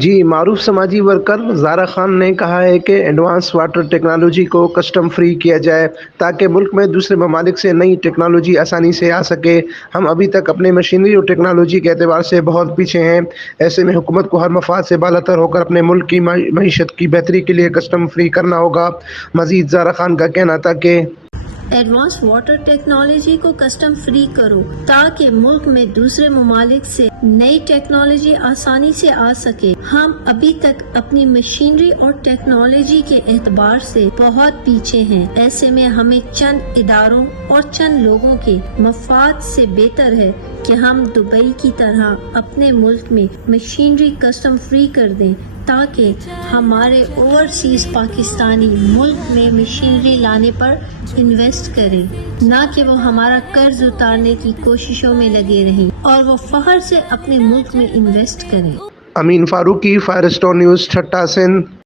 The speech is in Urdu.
جی، معروف سماجی ورکر زارا خان نے کہا ہے کہ ایڈوانس واٹر ٹیکنالوجی کو کسٹم فری کیا جائے تاکہ ملک میں دوسرے ممالک سے نئی ٹیکنالوجی آسانی سے آ سکے۔ ہم ابھی تک اپنے مشینری اور ٹیکنالوجی کے اعتبار سے بہت پیچھے ہیں۔ ایسے میں حکومت کو ہر مفاد سے بالاتر ہو کر اپنے ملک کی معیشت کی بہتری کے لیے کسٹم فری کرنا ہوگا۔ مزید زارا خان کا کہنا تھا کہ ایڈوانس واٹر ٹیکنالوجی کو کسٹم فری کرو تاکہ ملک میں دوسرے ممالک سے نئی ٹیکنالوجی آسانی سے آ سکے۔ ہم ابھی تک اپنی مشینری اور ٹیکنالوجی کے اعتبار سے بہت پیچھے ہیں۔ ایسے میں ہمیں چند اداروں اور چند لوگوں کے مفاد سے بہتر ہے کہ ہم دبئی کی طرح اپنے ملک میں مشینری کسٹم فری کر دیں تاکہ ہمارے اوورسیز پاکستانی ملک میں مشینری لانے پر انویسٹ کریں، نہ کہ وہ ہمارا قرض اتارنے کی کوششوں میں لگے رہیں اور وہ فخر سے اپنے ملک میں انویسٹ کریں۔ Amin Farooqui, Fire Star News, Thatta, Sindh.